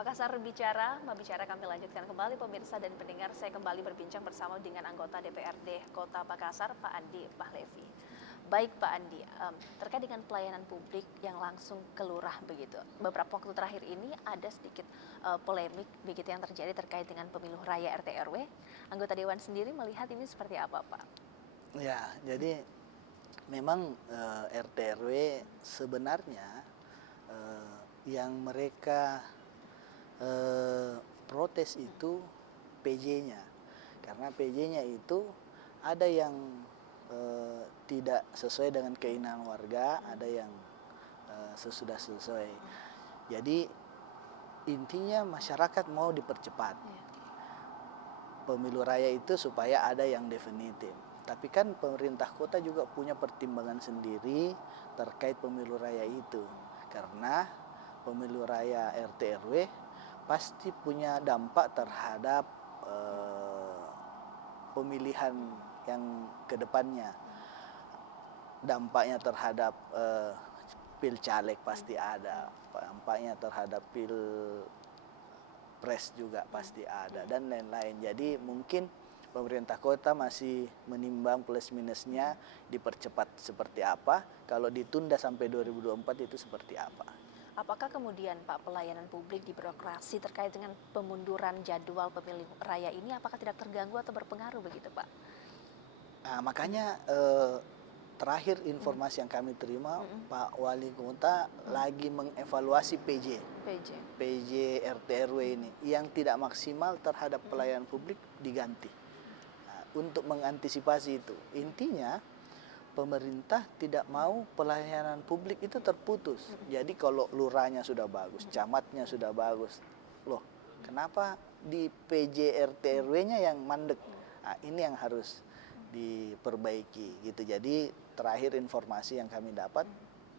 Makassar Bicara kami lanjutkan kembali pemirsa dan pendengar. Saya kembali berbincang bersama dengan anggota DPRD Kota Makassar, Pak Andi Pahlevi. Baik Pak Andi, terkait dengan pelayanan publik yang langsung ke lurah begitu. Beberapa waktu terakhir ini ada sedikit polemik begitu yang terjadi terkait dengan pemilu raya RT RW. Anggota Dewan sendiri melihat ini seperti apa Pak? Ya, jadi memang RT RW sebenarnya yang mereka protes itu PJ-nya, karena PJ-nya itu ada yang tidak sesuai dengan keinginan warga, ada yang sesudah sesuai. Jadi intinya masyarakat mau dipercepat pemilu raya itu supaya ada yang definitif. Tapi kan pemerintah kota juga punya pertimbangan sendiri terkait pemilu raya itu. Karena pemilu raya RT RW pasti punya dampak terhadap pemilihan yang kedepannya. Dampaknya terhadap pil caleg pasti ada, dampaknya terhadap pil pres juga pasti ada, dan lain-lain. Jadi mungkin pemerintah kota masih menimbang plus minusnya, dipercepat seperti apa, kalau ditunda sampai 2024 itu seperti apa. Apakah kemudian Pak pelayanan publik di birokrasi terkait dengan pemunduran jadwal pemilu raya ini apakah tidak terganggu atau berpengaruh begitu Pak? Nah, makanya terakhir informasi yang kami terima, Pak Wali Kota lagi mengevaluasi PJ RT RW ini yang tidak maksimal terhadap pelayanan publik diganti. Nah, untuk mengantisipasi itu, intinya pemerintah tidak mau pelayanan publik itu terputus. Jadi kalau lurahnya sudah bagus, camatnya sudah bagus, loh kenapa di PJ RT RW-nya yang mandek? Nah, ini yang harus diperbaiki gitu. Jadi terakhir informasi yang kami dapat,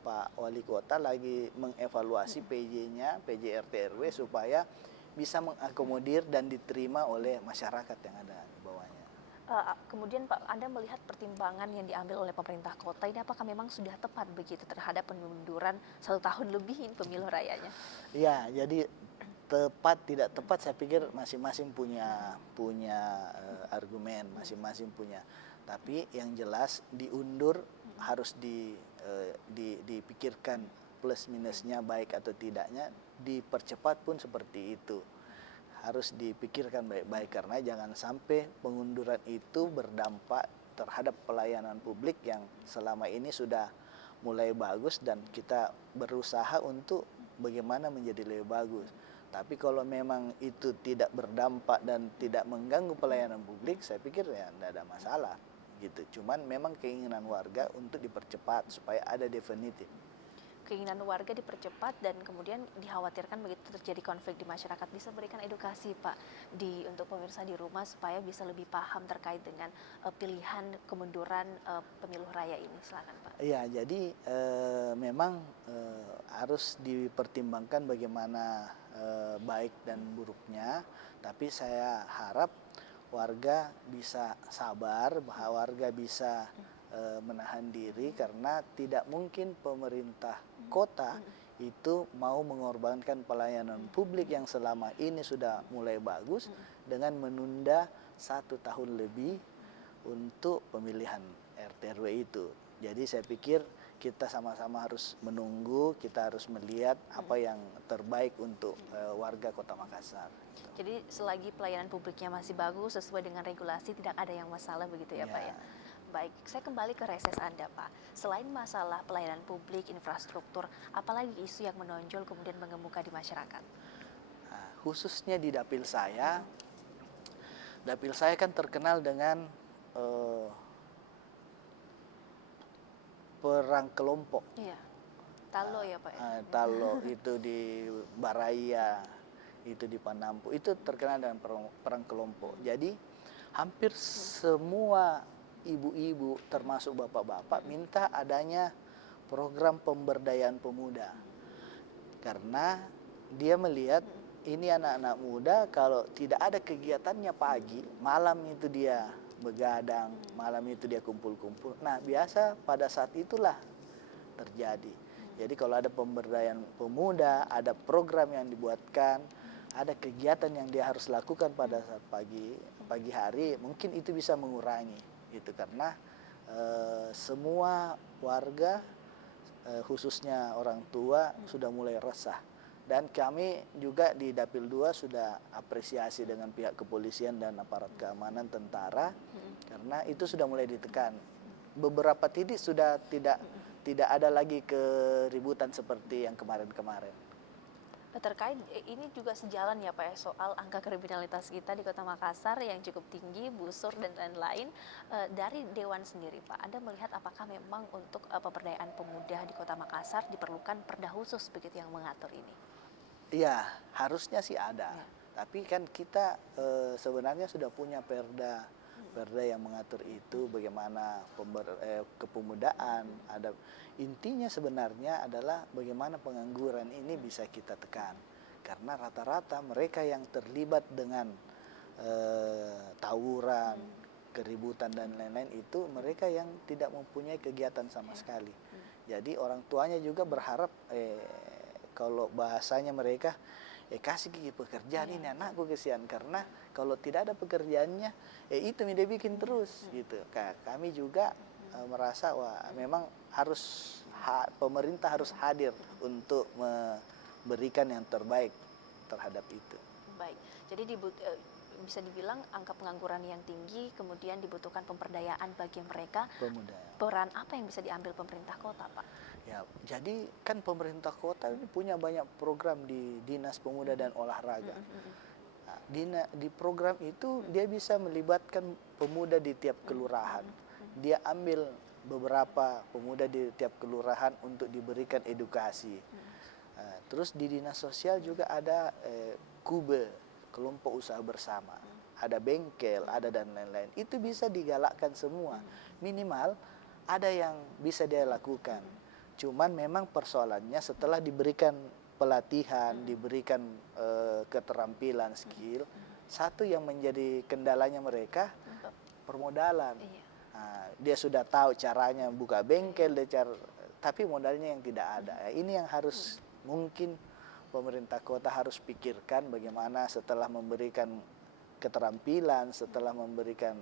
Pak Wali Kota lagi mengevaluasi PJ-nya, PJ RT RW supaya bisa mengakomodir dan diterima oleh masyarakat yang ada di bawahnya. Kemudian Pak, Anda melihat pertimbangan yang diambil oleh pemerintah kota ini apakah memang sudah tepat begitu terhadap pemunduran 1 tahun lebih pemilu rayanya? Ya, jadi tepat tidak tepat saya pikir masing-masing punya argumen, masing-masing punya. Tapi yang jelas diundur harus dipikirkan plus minusnya baik atau tidaknya, dipercepat pun seperti itu. Harus dipikirkan baik-baik karena jangan sampai pengunduran itu berdampak terhadap pelayanan publik yang selama ini sudah mulai bagus dan kita berusaha untuk bagaimana menjadi lebih bagus. Tapi kalau memang itu tidak berdampak dan tidak mengganggu pelayanan publik, saya pikir ya tidak ada masalah gitu. Cuman memang keinginan warga untuk dipercepat supaya ada definitif. Keinginan warga dipercepat dan kemudian dikhawatirkan begitu terjadi konflik di masyarakat. Bisa berikan edukasi Pak untuk pemirsa di rumah supaya bisa lebih paham terkait dengan pilihan kemunduran pemilu raya ini. Silakan Pak. Iya, jadi memang harus dipertimbangkan bagaimana baik dan buruknya, tapi saya harap warga bisa sabar, bahwa warga bisa menahan diri karena tidak mungkin pemerintah kota itu mau mengorbankan pelayanan publik yang selama ini sudah mulai bagus dengan menunda 1 tahun lebih untuk pemilihan RT RW itu. Jadi saya pikir kita sama-sama harus menunggu, kita harus melihat apa yang terbaik untuk warga Kota Makassar. Jadi selagi pelayanan publiknya masih bagus sesuai dengan regulasi, tidak ada yang masalah begitu ya Pak ya? Baik, saya kembali ke reses Anda Pak. Selain masalah pelayanan publik, infrastruktur, apalagi isu yang menonjol kemudian mengemuka di masyarakat? Nah, khususnya di dapil saya kan terkenal dengan perang kelompok. Iya, Talo ya Pak ya? Talo itu di Baraya, itu di Panampu, itu terkenal dengan perang kelompok. Jadi hampir semua ibu-ibu termasuk bapak-bapak minta adanya program pemberdayaan pemuda. Karena dia melihat ini anak-anak muda kalau tidak ada kegiatannya pagi, malam itu dia begadang, malam itu dia kumpul-kumpul. Nah, biasa pada saat itulah terjadi. Jadi kalau ada pemberdayaan pemuda, ada program yang dibuatkan, ada kegiatan yang dia harus lakukan pada saat pagi hari, mungkin itu bisa mengurangi gitu, karena semua warga khususnya orang tua sudah mulai resah. Dan kami juga di Dapil 2 sudah apresiasi dengan pihak kepolisian dan aparat keamanan, tentara, karena itu sudah mulai ditekan. Beberapa titik sudah tidak ada lagi keributan seperti yang kemarin-kemarin. Terkait ini juga sejalan ya Pak ya, soal angka kriminalitas kita di Kota Makassar yang cukup tinggi, busur dan lain-lain. Dari Dewan sendiri Pak, Anda melihat apakah memang untuk pemberdayaan pemuda di Kota Makassar diperlukan perda khusus begitu yang mengatur ini? Iya, harusnya sih ada. Ya. Tapi kan kita sebenarnya sudah punya perda yang mengatur itu, bagaimana kepemudaan. Ada intinya sebenarnya adalah bagaimana pengangguran ini bisa kita tekan, karena rata-rata mereka yang terlibat dengan tawuran, keributan dan lain-lain itu mereka yang tidak mempunyai kegiatan sama sekali. Jadi orang tuanya juga berharap kalau bahasanya mereka kasih gigi pekerjaan ini anakku, kesian, karena kalau tidak ada pekerjaannya itu dia bikin terus gitu. Kami juga merasa memang harus pemerintah harus hadir untuk memberikan yang terbaik terhadap itu. Baik, jadi bisa dibilang angka pengangguran yang tinggi, kemudian dibutuhkan pemberdayaan bagi mereka. Peran apa yang bisa diambil pemerintah kota, Pak? Ya, jadi kan pemerintah kota ini punya banyak program di Dinas Pemuda dan Olahraga. Nah, di program itu dia bisa melibatkan pemuda di tiap kelurahan. Dia ambil beberapa pemuda di tiap kelurahan untuk diberikan edukasi. Terus di Dinas Sosial juga ada KUBE, kelompok usaha bersama. Ada bengkel, ada dan lain-lain. Itu bisa digalakkan semua. Minimal ada yang bisa dia lakukan. Cuman memang persoalannya setelah diberikan pelatihan, diberikan keterampilan, skill, satu yang menjadi kendalanya mereka permodalan. Nah, dia sudah tahu caranya buka bengkel, tapi modalnya yang tidak ada. Ini yang harus mungkin pemerintah kota harus pikirkan, bagaimana setelah memberikan keterampilan, setelah memberikan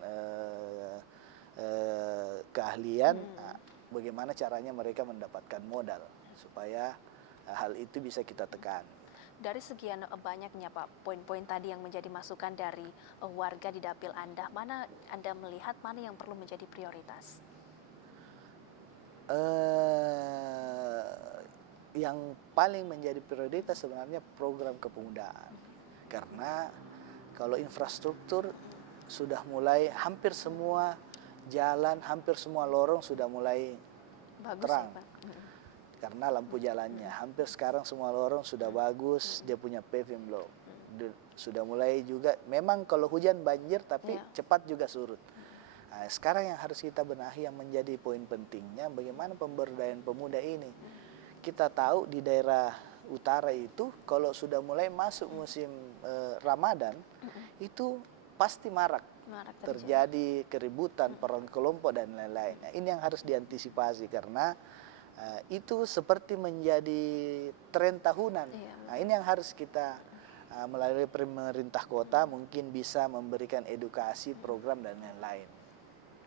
keahlian, bagaimana caranya mereka mendapatkan modal supaya hal itu bisa kita tekan. Dari sekian banyaknya Pak poin-poin tadi yang menjadi masukan dari warga di dapil Anda, mana Anda melihat mana yang perlu menjadi prioritas? Yang paling menjadi prioritas sebenarnya program kepemudaan, karena kalau infrastruktur sudah mulai hampir semua jalan, hampir semua lorong sudah mulai bagus, terang ya, Pak? Karena lampu jalannya hampir sekarang semua lorong sudah bagus, dia punya paving block, sudah mulai juga. Memang kalau hujan banjir tapi cepat juga surut. Nah, sekarang yang harus kita benahi yang menjadi poin pentingnya bagaimana pemberdayaan pemuda ini. Kita tahu di daerah utara itu kalau sudah mulai masuk musim Ramadan itu pasti marak terjadi keributan, perang kelompok dan lain-lain. Nah, ini yang harus diantisipasi karena itu seperti menjadi tren tahunan. Nah, ini yang harus kita melalui pemerintah kota mungkin bisa memberikan edukasi, program dan lain-lain.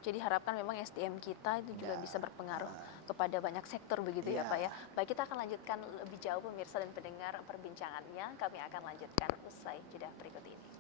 Jadi harapkan memang SDM kita itu juga bisa berpengaruh kepada banyak sektor begitu ya Pak ya. Baik, kita akan lanjutkan lebih jauh pemirsa dan pendengar perbincangannya. Kami akan lanjutkan usai jeda berikut ini.